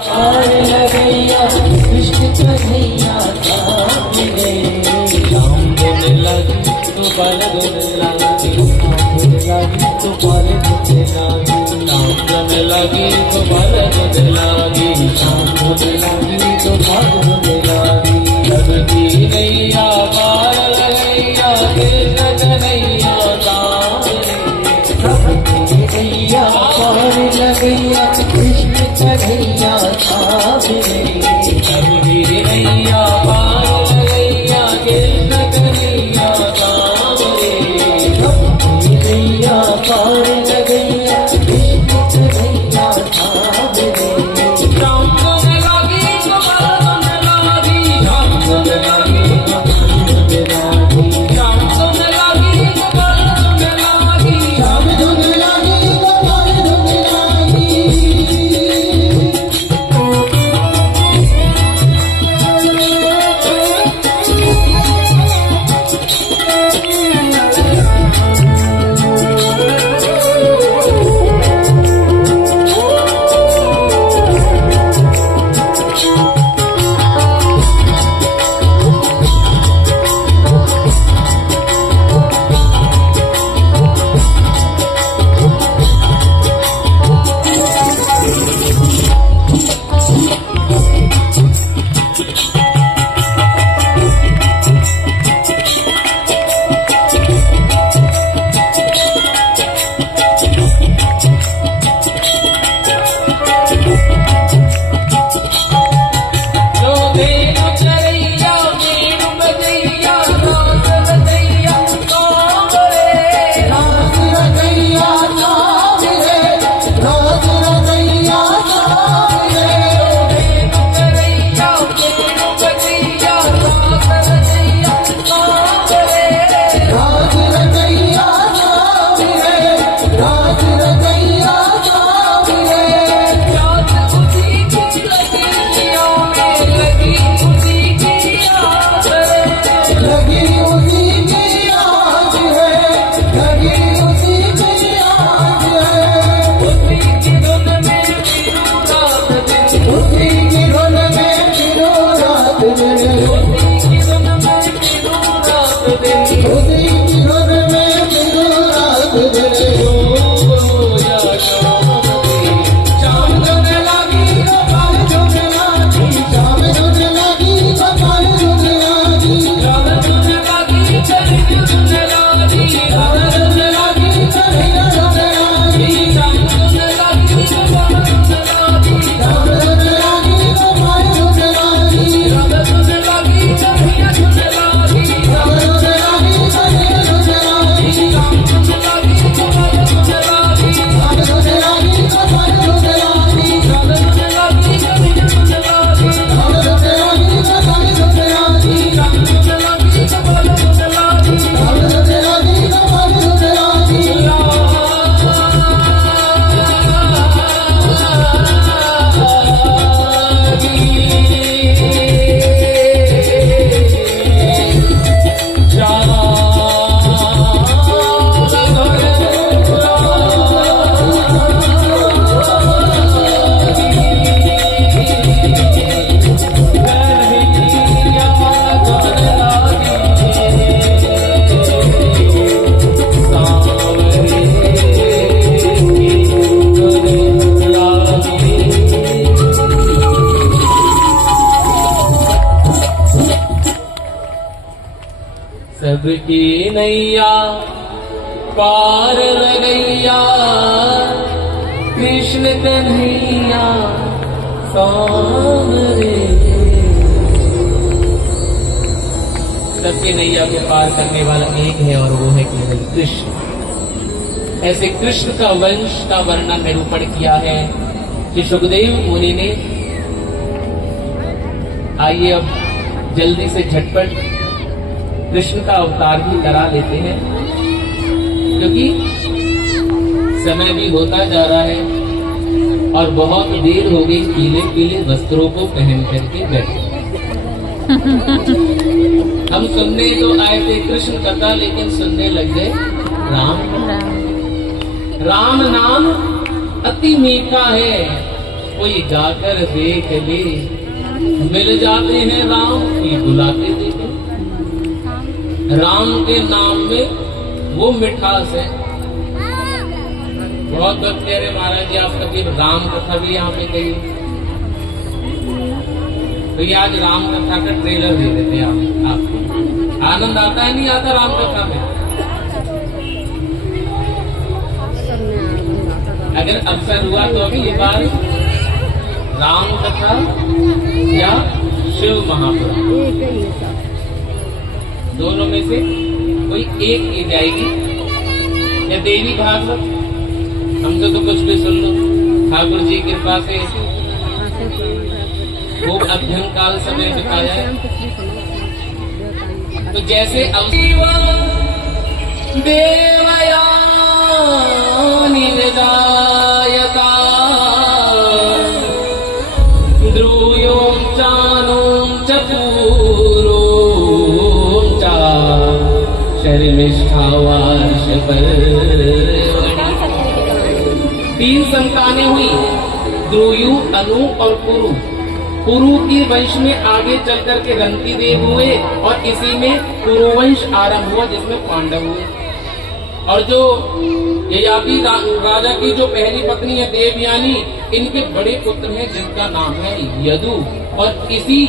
और लगैया कृष्ण कन्हैया सामने, राम धुन लगी तो बल धुन लगी, धुन लगी तो बल धुन लगी, राम धुन लगी तो बल धुन लगी, धुन लगी तो बल धुन लगी। सबकी नैया पार लगैया कृष्ण कन्हैया सामने, सबकी नैया पार लगैया कृष्ण कन्हैया सामने, सबकी नैया पार लगैया कृष्ण कन्हैया सामने, सबकी नैया पार लगैया कृष्ण कन्हैया सामने। राम धुन लगी तो बल धुन लगी, राम धुन लगी तो धुन लगी, राम धुन लगी तो बल धुन लगी, राम धुन लगी तो बल धुन लगी। जो देनु चरैया मेनु बजैया रास रचैया कांवरे, राज रचैया सामने, राज रचैया सामने, देनु चरैया मेनु बजैया रास रचैया कांवरे, राज रचैया सामने, राज रचैया सामने। रात उसी की लगी में लगी उसी की आस है, लगी उसी की आस है, लगी उसी की आस है। उसी की धुन में फिरूं रात दिन, उसी की धुन में फिरूं रात दिन, उसी की धुन में फिरूं रात दिन, उसी की धुन में फिरूं रात दिन। शाम धुन लगी तो कपाल धुन लागी, शाम धुन लगी कपाल धुन लागी, राम धुन लगी चरण धुन लगी, राम धुन लागी कन्हैया धुन लागी, शाम धुन लगी कपाल धुन लगी, राम धुन लागी कपाल धुन लागी, राम धुन लगी चरण धुन लगी, राम धुन लागी कन्हैया धुन लागी, शाम धुन लगी कपाल धुन लगी, राम धुन लागी कपाल धुन लागी, राम धुन लगी चरण धुन लगी, राम धुन लागी कपाल धुन लागी, शाम धुन लगी कपाल धुन लगी, राम धुन लागी कपाल धुन लागी। सबकी नैया पार लगैया कृष्ण कन्हैया सामने, सबकी नैया को पार करने वाला एक है और वो है केवल कृष्ण। ऐसे कृष्ण का वंश का वर्णन निरूपण किया है कि सुखदेव मुनि ने। आइए अब जल्दी से झटपट कृष्ण का अवतार भी करा लेते हैं, क्योंकि समय भी होता जा रहा है और बहुत देर हो गई पीले पीले वस्त्रों को पहन करके बैठे। हम सुनने तो आए थे कृष्ण कथा, लेकिन सुनने लग गए राम। राम नाम अति मीठा है कोई जाकर देख ले, मिल जाते हैं राम कोई बुलाते देखे। राम के नाम में वो मिठास है। बहुत भक्त कह रहे महाराज जी आप कभी राम कथा भी यहाँ पे कही, तो ये आज राम कथा का ट्रेलर दे देते हैं आपको। आनंद आता है नहीं आता राम कथा में? अगर अवसर हुआ तो अगली बार राम कथा या शिव महापुराण दोनों में से कोई एक की जाएगी, या देवी भागवत, हमसे तो कुछ भी सुन लो। ठाकुर जी की कृपा से वो अध्ययन काल समय बिता जाए। तो जैसे देवया निजायता द्रुयों चानों चपूरों चा शर्मिष्ठावार्ष पर। 3 संतानें हुई, द्रुयु, अनु और पुरु। पुरु की वंश में आगे चल करके रंती देव हुए और इसी में पुरुवंश आरंभ हुआ जिसमें पांडव हुए। और जो ययाति राजा की जो पहली पत्नी है देवयानी, इनके बड़े पुत्र हैं जिनका नाम है यदु। और इसी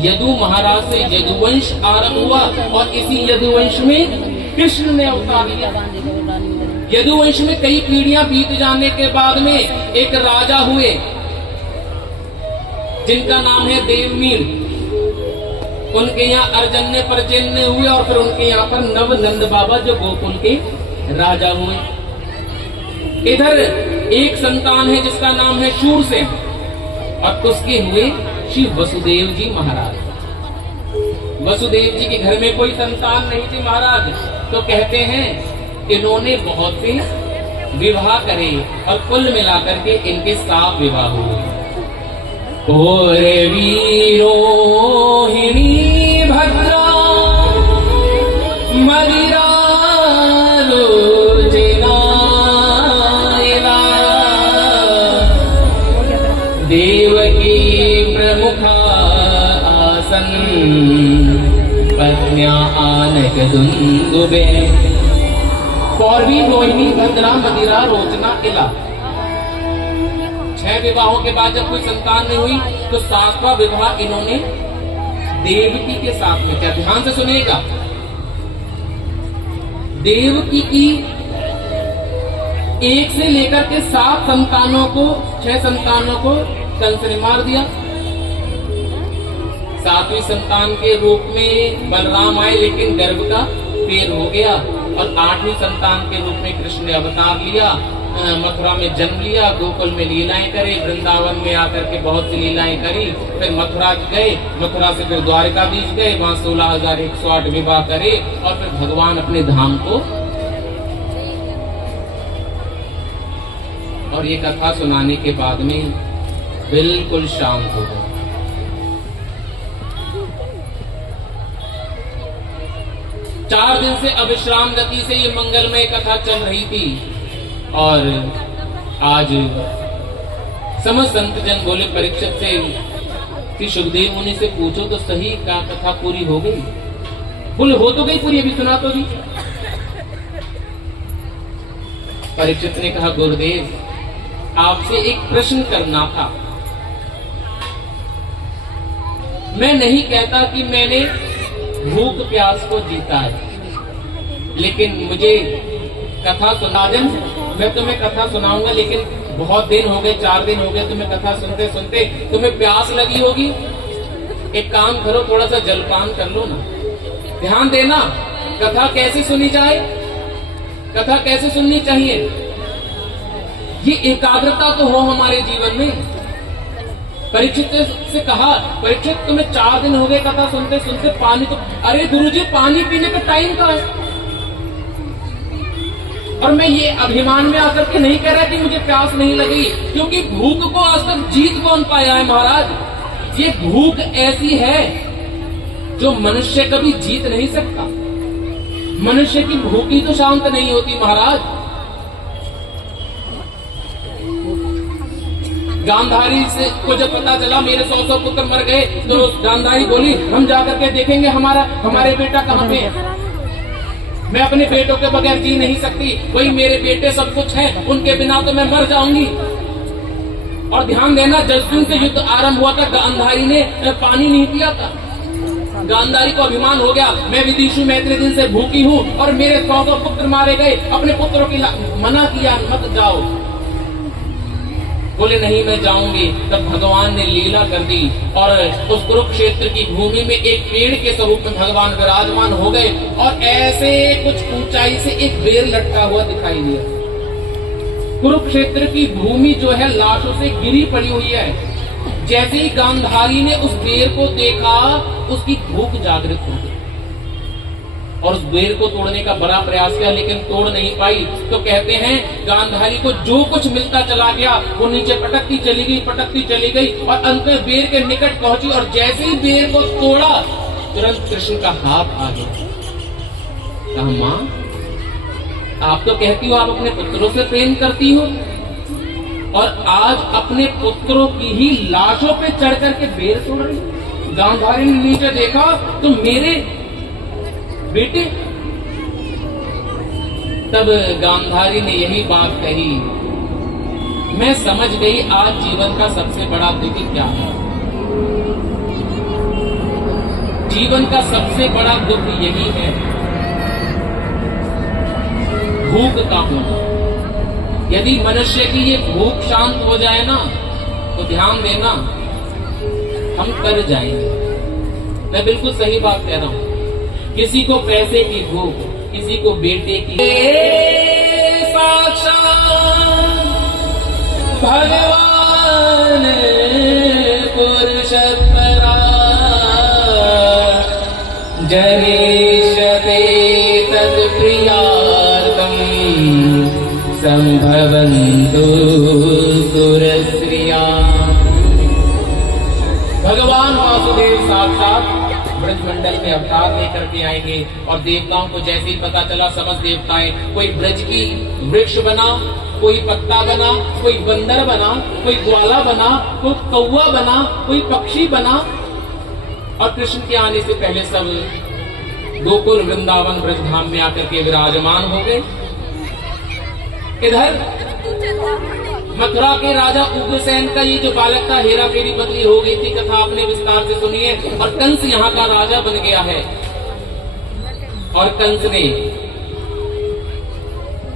यदु महाराज से यदुवंश आरंभ हुआ और इसी यदुवंश में कृष्ण ने अवतार लिया। यदुवंश में कई पीढ़ियां बीत जाने के बाद में एक राजा हुए जिनका नाम है देवमीर। उनके यहाँ अर्जन्य पर्जन्य हुए और फिर उनके यहाँ पर नवनंद बाबा जो गोकुल के राजा हुए। इधर एक संतान है जिसका नाम है शूरसेन और उसके हुए श्री वसुदेव जी महाराज। वसुदेव जी के घर में कोई संतान नहीं थी महाराज, तो कहते हैं इन्होंने बहुत से विवाह करे और कुल मिलाकर के इनके 7 विवाह हुए। और वीरोहिणी भद्रा मदिरा देवकी प्रमुखा आसन पत्न्या आनक दुंदुबे। पौरवी, रोहिणी, भद्रा, मदिरा, रोचना, इला। 6 विवाहों के बाद जब कोई संतान नहीं हुई तो 7वां विवाह इन्होंने देवकी के साथ में किया। ध्यान से सुनिएगा, देवकी की 1 से लेकर के 7 संतानों को, 6 संतानों को कंस ने मार दिया। 7वीं संतान के रूप में बलराम आए लेकिन गर्भ का पेड़ हो गया। और 8वीं संतान के रूप में कृष्ण ने अवतार लिया, मथुरा में जन्म लिया, गोकुल में लीलाएं करे, वृंदावन में आकर के बहुत सी लीलाएं करी। फिर मथुरा गए, मथुरा से फिर द्वारकाधीश गए, वहां 16,108 विवाह करे और फिर भगवान अपने धाम को। और ये कथा सुनाने के बाद में बिल्कुल शांत हो गए। चार दिन से अविश्राम गति से ये मंगलमय कथा चल रही थी और आज समस्त संत जन बोले परीक्षित से कि सुखदेव मुनि से पूछो तो सही, क्या कथा पूरी हो गई? बोले हो तो गई पूरी, अभी सुना तो जी। परीक्षित ने कहा गुरुदेव आपसे एक प्रश्न करना था। मैं नहीं कहता कि मैंने भूख प्यास को जीता है, लेकिन मुझे कथा सुना दें। मैं तुम्हें कथा सुनाऊंगा, लेकिन बहुत दिन हो गए, 4 दिन हो गए तुम्हें कथा सुनते सुनते, तुम्हें प्यास लगी होगी। एक काम करो, थोड़ा सा जलपान कर लो ना। ध्यान देना, कथा कैसे सुनी जाए, कथा कैसे सुननी चाहिए, ये एकाग्रता तो हो हमारे जीवन में। परीक्षित से कहा, परीक्षित तुम्हें 4 दिन हो गए कथा सुनते सुनते, पानी तो, अरे गुरुजी पानी पीने का टाइम कहाँ है? और मैं ये अभिमान में आकर के नहीं कह रहा कि मुझे प्यास नहीं लगी, क्योंकि भूख को आज तक जीत कौन पाया है महाराज? ये भूख ऐसी है जो मनुष्य कभी जीत नहीं सकता। मनुष्य की भूख ही तो शांत नहीं होती महाराज। गांधारी से को जब पता चला मेरे 100 पुत्र मर गए, तो गांधारी बोली हम जाकर के देखेंगे हमारे बेटा कहाँ पे है। मैं अपने बेटों के बगैर जी नहीं सकती, वही मेरे बेटे सब कुछ है, उनके बिना तो मैं मर जाऊंगी। और ध्यान देना, जिस दिन से युद्ध आरंभ हुआ था गांधारी ने पानी नहीं पिया था। गांधारी को अभिमान हो गया, मैं विदिशु मैं इतने दिन से भूखी हूँ और मेरे 100 पुत्र मारे गए। अपने पुत्रों की मना किया मत जाओ, बोले नहीं मैं जाऊंगी। तब भगवान ने लीला कर दी और उस कुरुक्षेत्र की भूमि में एक पेड़ के स्वरूप में भगवान विराजमान हो गए और ऐसे कुछ ऊंचाई से एक बेर लटका हुआ दिखाई दिया। कुरुक्षेत्र की भूमि जो है लाशों से घिरी पड़ी हुई है। जैसे ही गांधारी ने उस बेर को देखा, उसकी भूख जागृत हो गई और उस बेर को तोड़ने का बड़ा प्रयास किया, लेकिन तोड़ नहीं पाई। तो कहते हैं गांधारी को जो कुछ मिलता चला गया वो नीचे पटकती चली गई और अंत में बेर के निकट पहुंची और जैसे ही बेर को तोड़ा, तुरंत कृष्ण का हाथ आ गया। कहा मां, आप तो कहती हो आप अपने पुत्रों से प्रेम करती हो और आज अपने पुत्रों की ही लाशों पे चढ़ करके बेर तोड़ रही। गांधारी ने नीचे देखा तो मेरे बेटे। तब गांधारी ने यही बात कही, मैं समझ गई आज जीवन का सबसे बड़ा दुख क्या है। जीवन का सबसे बड़ा दुख यही है, भूख का होना। यदि मनुष्य की ये भूख शांत हो जाए ना, तो ध्यान देना हम कर जाएंगे। मैं बिल्कुल सही बात कह रहा हूं। किसी को पैसे की भूख, किसी को बेटे की, साक्षात भगवान पुरुषोत्तरा जनेष्यते तत्प्रियार्थं संभवन्तु सुरस्त्रिया। भगवान वासुदेव साक्षात ब्रजमंडल में अवतार लेकर के आएंगे और देवताओं को जैसे ही पता चला, समझ देवताएं, कोई ब्रज की वृक्ष बना, कोई पत्ता बना, कोई बंदर बना, कोई ग्वाला बना, कोई कौवा बना, कोई पक्षी बना और कृष्ण के आने से पहले सब गोकुल वृंदावन ब्रजधाम में आकर के विराजमान हो गए। इधर मथुरा के राजा उग्रसेन का ये जो बालक था, हेरा फेरी बदली हो गई थी, कथा आपने विस्तार से सुनी है। और कंस यहाँ का राजा बन गया है और कंस ने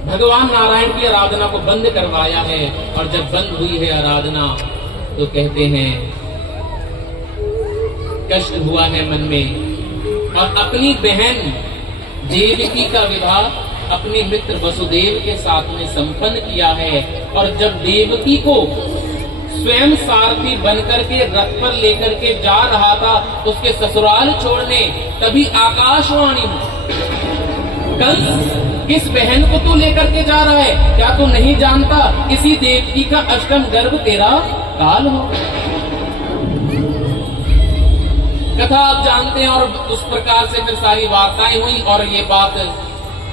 भगवान नारायण की आराधना को बंद करवाया है। और जब बंद हुई है आराधना तो कहते हैं कष्ट हुआ है मन में। और अपनी बहन देवकी का विवाह अपने मित्र वसुदेव के साथ में संपन्न किया है। और जब देवकी को स्वयं सारथी बनकर के रथ पर लेकर के जा रहा था उसके ससुराल छोड़ने, तभी आकाशवाणी कंस, किस बहन को तू लेकर के जा रहा है? क्या तू नहीं जानता इसी देवकी का अष्टम गर्भ तेरा काल हो? कथा आप जानते हैं। और उस प्रकार से फिर सारी वार्ताएं हुई और ये बात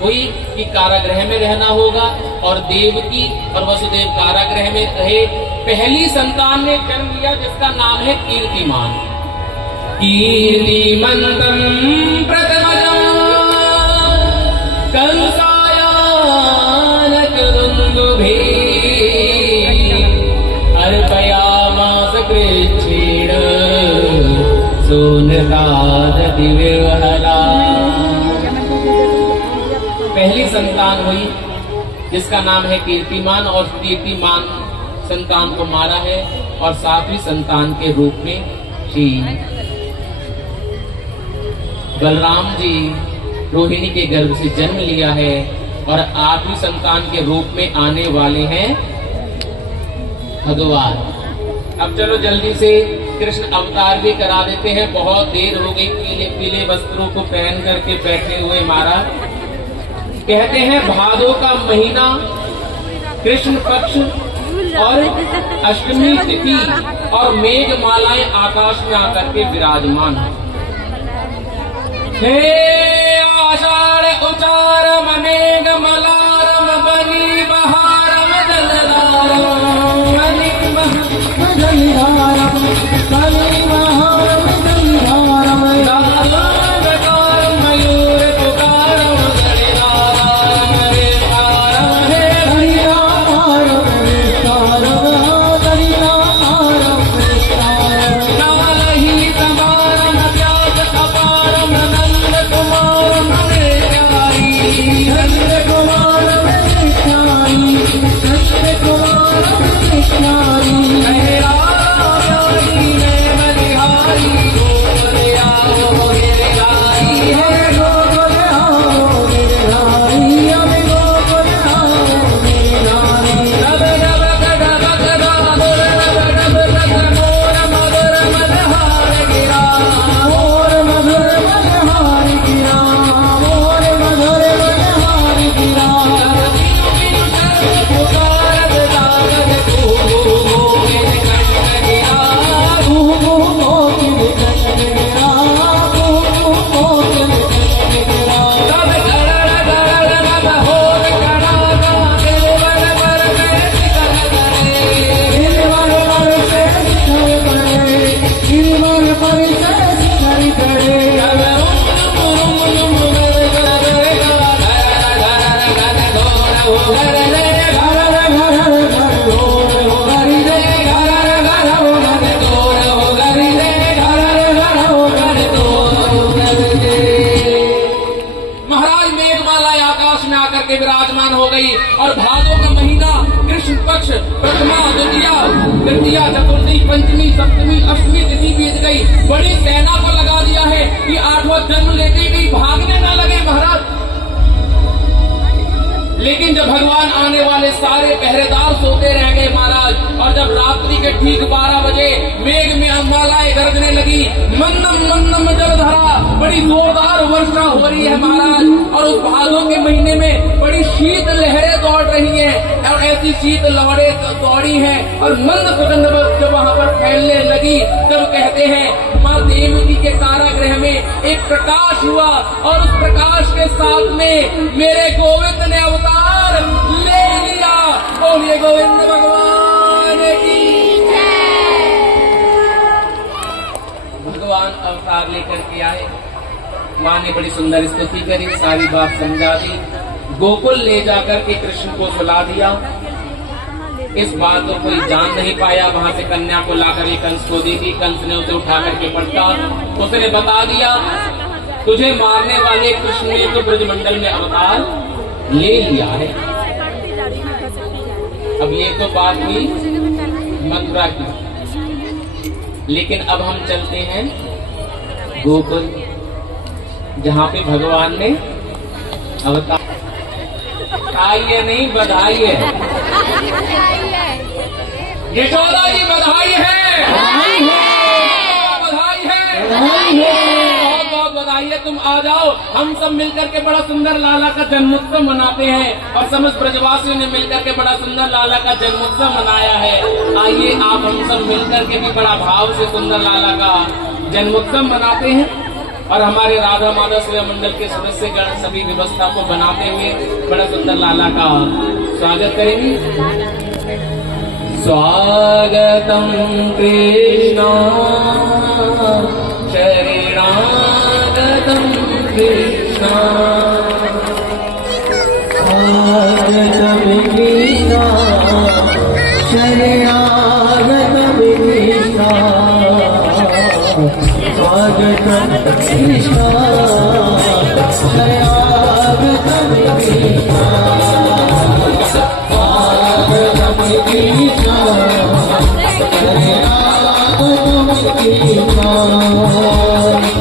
हुई कि कारागृह में रहना होगा। और देवकी और वसुदेव कारागृह में रहे। पहली संतान ने जन्म लिया जिसका नाम है कीर्तिमान। कीर्तिमंतम प्रथमजं कंसायानक दुन्दुभे अर्पयामास कृच्छ्रेण सोनकादति विह्वला। पहली संतान हुई जिसका नाम है कीर्तिमान और कीर्तिमान संतान को मारा है। और सातवीं संतान के रूप में श्री बलराम जी रोहिणी के गर्भ से जन्म लिया है। और आठवीं संतान के रूप में आने वाले हैं भगवान। अब चलो जल्दी से कृष्ण अवतार भी करा देते हैं, बहुत देर हो गई। पीले पीले वस्त्रों को पहन करके बैठे हुए महाराज। कहते हैं भादों का महीना, कृष्ण पक्ष और अष्टमी तिथि और मेघ मालाएं आकाश में आकर के विराजमान है। आषाढ़ उचारम मेघ मलारम बनी बहारम जलधारम जलिहारम कलिमहारम जलिहारम नागालंकारम मयूर पुकारम जलिहारम रेखारम हे हरिनामारम विस्तारम हरिनामारम विस्तारम नालही समारम व्यास अपारम नंद कुमारम निर्जारी नंद कुमारम विस्तारी नंद कुमारम विस्तारी मेहरारी में बलिहारी गोरे आओ गिरधारी हे गोकुल आओ गिरधारी हमें गोकुल आओ गिरधारी डब डब डब डब मोर मधुर मदहार गिरा मोर मधुर मनहार गिरा मोर मधुर मनहार गिरा पुकार दागद को मोहित कंठ गिरा मोकिल कंठ गिरा मोकिल कंठ गिरा तब गरड़ गरड़ नभ होर कड़ाका देवर पर में शिखर करे गिरवर पर से शिखर करे गिरवर पर से शिखर करे तब रुम रुम गर गर गर गर ले घर घर घर हो हरि रे घर घर हो हरि घर ले घर घर हो हरि महाराज मेघमाला आकाश में आकर के विराजमान हो गई और भादों का महीना कृष्ण पक्ष प्रथमा द्वितीया तृतीया चतुर्थी पंचमी सप्तमी अष्टमी तिथि बीत गई। बड़ी सेना को लगा दिया है कि आठवां जन्म लेते ही भागने न लगे महाराज। लेकिन जब भगवान आने वाले सारे पहरेदार सोते रह गए महाराज, और जब रात्रि के ठीक 12 बजे मेघ में मालाएं गरजने लगी, मंदम मंदम जल धरा, बड़ी जोरदार वर्षा हो रही है महाराज। और उस भादों के महीने में बड़ी शीत लहरें दौड़ रही हैं, और ऐसी शीत लहरें दौड़ी हैं और मंद सुगंध जब वहां पर फैलने लगी, तब कहते हैं माँ देवकी के कारागृह में एक प्रकाश हुआ, और उस प्रकाश के साथ में मेरे गोविंद ने अवतार ले लिया। बोलिए गोविंद भगवान की जय। भगवान अवतार लेकर के आए, माँ ने बड़ी सुंदर स्तुति करी, सारी बात समझा दी, गोकुल ले जाकर के कृष्ण को सुला दिया। इस बात को कोई जान नहीं पाया। वहां से कन्या को लाकर ये कंस को दी थी, कंस ने उसे उठा करके पटका, उसने बता दिया तुझे मारने वाले कृष्ण ने तो ब्रजमंडल में अवतार ले लिया है। अब ये तो बात हुई मथुरा की, लेकिन अब हम चलते हैं गोकुल, जहाँ पे भगवान ने अवतार। आइए नहीं, बधाई है यशोदा जी, बधाई है, बधाई है, बहुत बहुत बधाई है। तुम आ जाओ, हम सब मिलकर के बड़ा सुंदर लाला का जन्मोत्सव मनाते हैं, और समस्त ब्रजवासियों ने मिलकर के बड़ा सुंदर लाला का जन्मोत्सव मनाया है। आइए आप हम सब मिलकर के भी बड़ा भाव से सुंदर लाला का जन्मोत्सव मनाते हैं, और हमारे राधा माधव सेवा मंडल के सदस्य गण सभी व्यवस्था को बनाते हुए बड़ा सुंदर लाला का स्वागत करेंगे। स्वागतम कृष्ण शरणागतम कृष्ण, स्वागतम कृष्ण शरणागतम कृष्ण, स्वागतम कृष्ण शरणागतम कृष्ण, स्वागतम कृष्ण शरणागतम कृष्ण, स्वागतम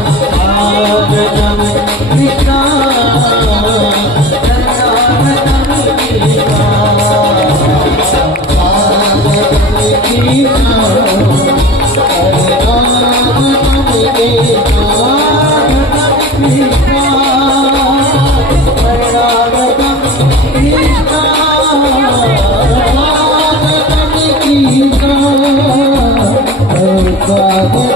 कृष्ण स्वागतम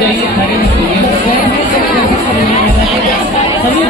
जाइए, खड़े मत होइए। सभी